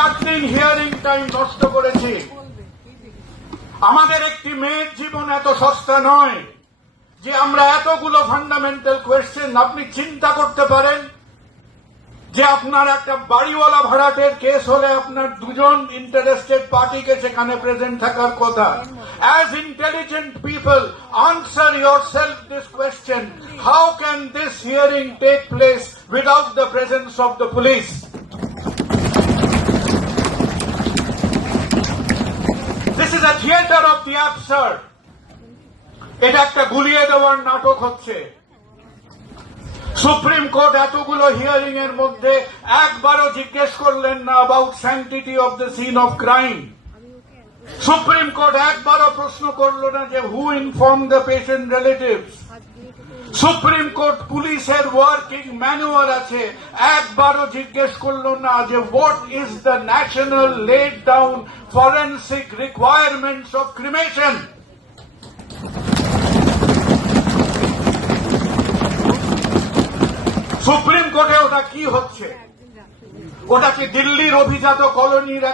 3-4 দিন hearing time নষ্ট করেছি। আমাদের একটি মেয়ের জীবন এত সস্তা নয় যে আমরা এতগুলো ফান্ডামেন্টাল কোয়েশ্চেন। আপনি চিন্তা করতে পারেন যে আপনার একটা বাড়িওয়ালা ভাড়াটের কেস হলে আপনার দুজন ইন্টারেস্টেড পার্টিকে সেখানে প্রেজেন্ট থাকার কথা। As intelligent people, answer yourself this question: how can this hearing take place without the presence of the police? This is a theater of the absurd. এটা একটা গুলিয়ে দেওয়ার নাটক হচ্ছে। সুপ্রিম কোর্ট এতগুলো হিয়ারিং এর মধ্যে একবারও জিজ্ঞেস করলেন না about sanctity of the scene of crime. Supreme court একবারও প্রশ্ন করল না যে who inform the patient relatives. Supreme court পুলিশের ওয়ার্কিং ম্যানুয়াল আছে, একবারও জিজ্ঞেস করল না যে what is the national laid down forensic requirements of cremation. Supreme কোর্টে ওটা কি হচ্ছে? ওটা কি দিল্লির অভিজাত কলোনির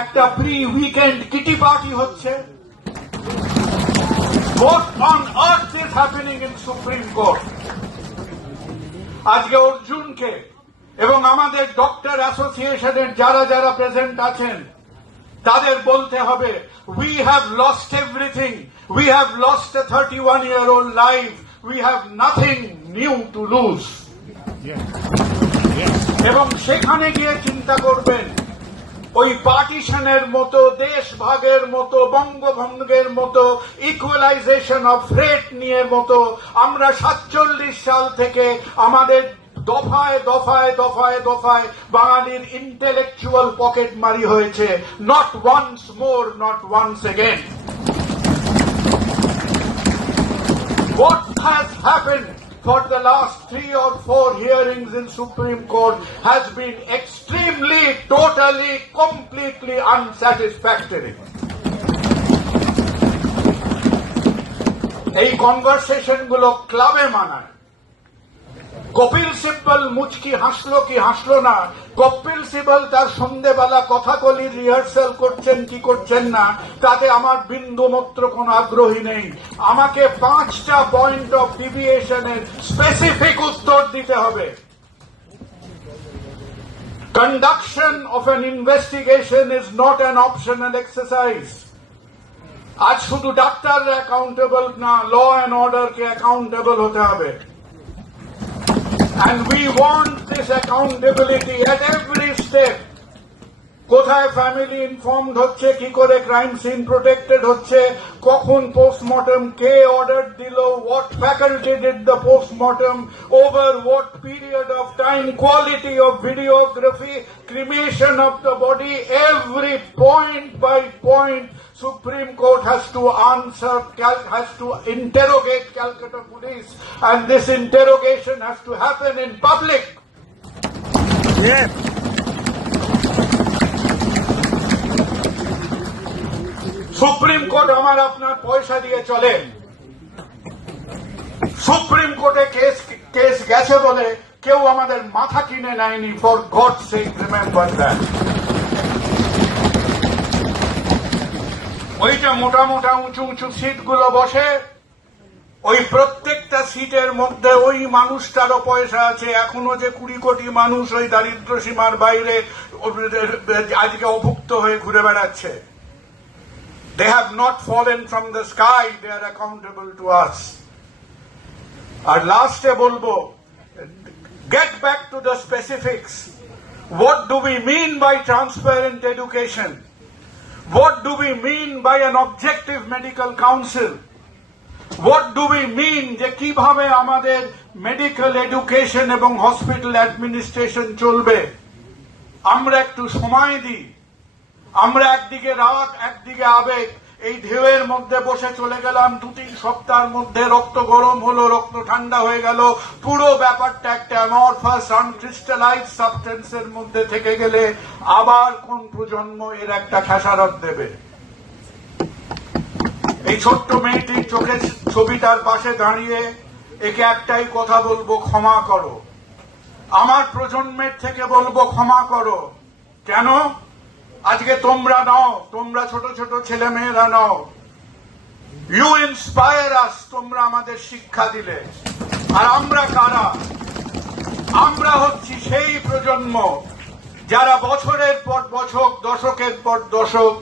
একটা প্রি উইকেন্ড কিটি পার্টি হচ্ছে? What on earth is happening in Supreme Court? আজকে অর্জুনকে এবং আমাদের ডক্টর অ্যাসোসিয়েশনের যারা যারা প্রেজেন্ট আছেন তাদের বলতে হবে, we have lost everything. We have lost a 31-year-old life. We have nothing new to lose. এবং সেখানে গিয়ে চিন্তা করবেন ওই পার্টিশনের মতো, দেশ ভাগের মতো, বঙ্গভঙ্গের মতো, ইকুয়ালাইজেশন অফ রেট নিয়ে মতো আমরা 47 সাল থেকে আমাদের দফায় দফায় দফায় দফায় বাঙালির ইন্টেলেকচুয়াল পকেট মারি হয়েছে। Not once more, not once again. What has happened for the last 3 or 4 hearings in Supreme Court has been extremely, totally, completely unsatisfactory. এই কনভারসেশন গুলো ক্লাবে মানায়। কপিল সিব্বল মুচকি হাসলো কি হাসলো না, কপিল সিব্বল তার সন্ধ্যেবেলা কথাকলির রিহার্সাল করছেন কি করছেন না, তাতে আমার বিন্দু মাত্র কোনো আগ্রহী নেই। আমাকে 5টা পয়েন্ট অফ ডিভিয়েশনের স্পেসিফিক উত্তর দিতে হবে। Conduction of an investigation is not an optional exercise. আজ শুধু ডাক্তাররা অ্যাকাউন্টেবল না, ল অ্যান্ড অর্ডারকে অ্যাকাউন্টেবল হতে হবে। And we want this accountability at every step. কোথায় ফ্যামিলি ইনফর্মড হচ্ছে, কি করে ক্রাইম সিন প্রোটেক্টেড হচ্ছে, কখন পোস্টমর্টম, কে অর্ডার দিল, what faculty did the postmortem, over what period of time, quality of videography, cremation of the body, every point by point Supreme Court has to answer, has to interrogate Calcutta Police, and this interrogation has to happen in public. Yeah. Supreme court আমার আপনার পয়সা দিয়ে চলে। Supreme কোর্টে case গেছে বলে কেউ আমাদের মাথা কিনে নেয়নি। For God sake remember that. ওইটা মোটা মোটা উঁচু উঁচু সিটগুলো বসে, ওই প্রত্যেকটা সিটের মধ্যে ওই মানুষটারও পয়সা আছে। এখনো যে 20 কোটি মানুষ ওই দারিদ্র সীমার বাইরে আজকে অভুক্ত হয়ে ঘুরে বেড়াচ্ছে। They have not fallen from the sky. They are accountable to us. Our last bolbo, get back to the specifics. What do we mean by transparent education? What do we mean by an objective medical council? What do we mean যে কিভাবে আমাদের medical education এবং hospital administration চলবে? আমরা একটু সময় দিই। আমরা একদিকে রাগ, একদিকে আবেগ, এই ঢেউয়ের মধ্যে বসে চলে গেলাম। 2-3 সপ্তাহের মধ্যে রক্ত গরম হলো, রক্ত ঠান্ডা হয়ে গেল। পুরো ব্যাপারটা একটা অ্যামরফাস আনক্রিস্টালাইজ সাবস্টেন্সের মধ্যে থেকে গেলে আবার কোন প্রজন্ম এর একটা খেসারত দেবে? এই ছোট্ট মেয়েটির চোখের ছবিটার পাশে দাঁড়িয়ে একে একটাই কথা বলবো, ক্ষমা করো। আমার প্রজন্মের থেকে বলবো ক্ষমা করো। কেন? আজকে তোমরা নও, তোমরা ছোট ছোট ছেলে মেয়েরা নও, ইউ ইন্সপায়ার আস, তোমরা আমাদের শিক্ষা দিলে। আর আমরা কারা? আমরা হচ্ছি সেই প্রজন্ম যারা বছরের পর বছর, দশকের পর দশক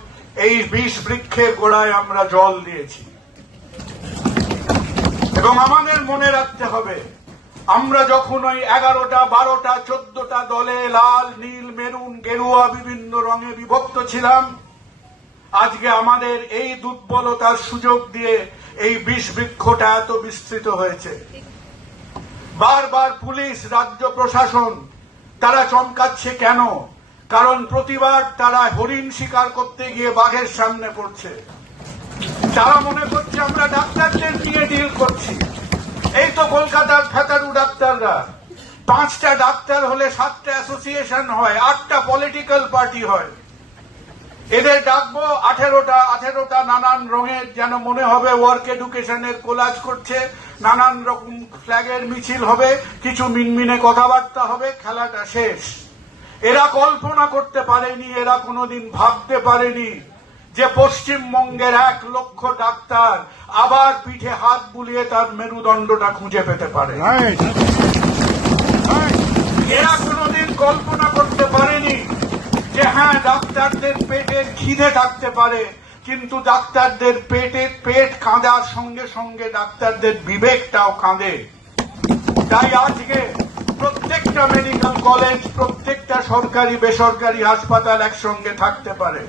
এই বিষ বৃক্ষের গোড়ায় আমরা জল দিয়েছি। এবং আমাদের মনে রাখতে হবে, আমরা যখন ওই 11টা 12টা 14টা দলে লাল নীল মেরুন গেরুয়া বিভিন্ন রঙে বিভক্ত ছিলাম, আজকে আমাদের এই দুর্বলতার সুযোগ দিয়ে এই বিষ বৃক্ষটা এত বিস্তৃত হয়েছে। বারবার পুলিশ, রাজ্য প্রশাসন তারা চমকাচ্ছে কেন? কারণ প্রতিবার তারা হরিণ শিকার করতে গিয়ে বাঘের সামনে পড়ছে। তারা মনে করছে আমরা ডাক্তারদের নিয়ে ডিল করছি। এই তো কলকাতার ফেতারু ডাক্তাররা, 5টা ডাক্তার হলে 7টা অ্যাসোসিয়েশন হয়, 8টা পলিটিক্যাল পার্টি হয়। এদের ডাকবো 18টা নানান রঙের, যেন মনে হবে ওয়ার্ক এডুকেশনের কোলাজ করছে, নানান রকম ফ্ল্যাগের মিছিল হবে, কিছু মিনমিনে কথাবার্তা হবে, খেলাটা শেষ। এরা কল্পনা করতে পারেনি, এরা কোনোদিন ভাবতে পারেনি যে পশ্চিমবঙ্গের 1 লক্ষ ডাক্তার আবার পিঠে হাত বুলিয়ে তার মেরুদণ্ডটা খুঁজে পেতে পারে। এরা কোনোদিন কল্পনা করতে পারেনি যে হ্যাঁ, ডাক্তারদের পেটের খিদে থাকতে পারে, কিন্তু ডাক্তারদের পেট কাঁদার সঙ্গে সঙ্গে ডাক্তারদের বিবেকটাও কাঁদে। তাই আজকে প্রত্যেকটা মেডিকেল কলেজ, প্রত্যেকটা সরকারি বেসরকারি হাসপাতাল একসঙ্গে থাকতে পারে।